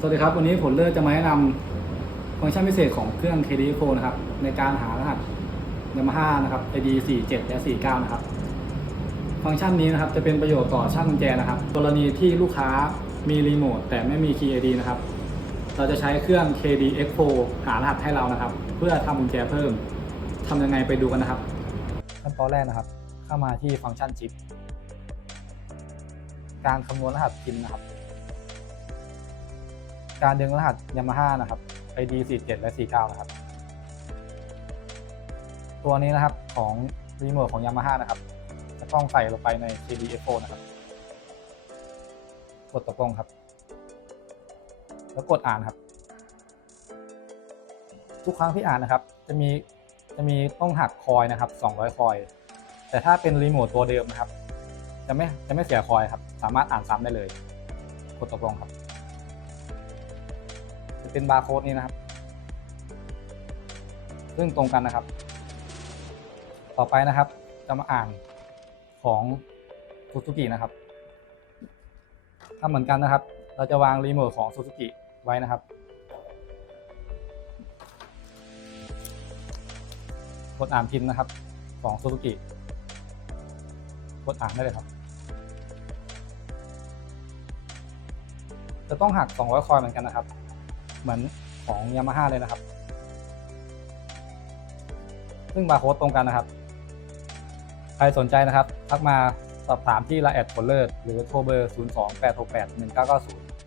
สวัสดีครับ วันนี้ผมเลิศจะมาแนะนำฟังก์ชันพิเศษของเครื่อง KD Pro นะครับ ในการหารหัส Yamaha นะครับ ID 47และ49 นะครับ ฟังก์ชันนี้นะครับจะเป็นประโยชน์ต่อช่างกุญแจนะครับ กรณีที่ลูกค้ามีรีโมทแต่ไม่มี Key ID นะครับ เราจะใช้เครื่อง KD X Pro หารหัสให้เรานะครับ เพื่อทำกุญแจเพิ่มทำยังไงไปดูกันนะครับขั้นตอนแรกนะครับ เข้ามาที่ฟังก์ชันชิป การคำนวณรหัสพินนะครับ การดึงรหัส Yamaha นะครับ ID 47และ 49 นะครับ ตัวนี้นะครับของรีโมทของ Yamaha นะครับ จะต้องใส่ลงไปใน CD F4 นะครับ กดตกลงครับ แล้วกดอ่านครับ ทุกครั้งที่อ่านนะครับ จะมีจะมีต้องหักคอยนะครับ 200 คอย แต่ถ้าเป็นรีโมทตัวเดิมนะครับ จะไม่จะไม่เสียคอยครับ สามารถอ่านซ้ำได้เลย กดตกลงครับ จะเป็นบาร์โค้ดนี้นะครับ ซึ่งตรงกันนะครับ ต่อไปนะครับจะมาอ่านของซูซูกินะครับถ้าเหมือนกันนะครับ เราจะวางรีโมทของซูซูกิไว้นะครับ กดอ่านพินนะครับของซูซูกิกดอ่านได้เลยครับ จะต้องหัก 200 คอยเหมือนกันนะครับ เหมือนของยามาฮ่าเลยนะครับ ซึ่งบาร์โค้ดตรงกันนะครับ ใครสนใจนะครับ ทักมาสอบถามที่ไลน์แอดผลเลิศหรือโทรเบอร์ 0 2 8 6 8 1 9 9 0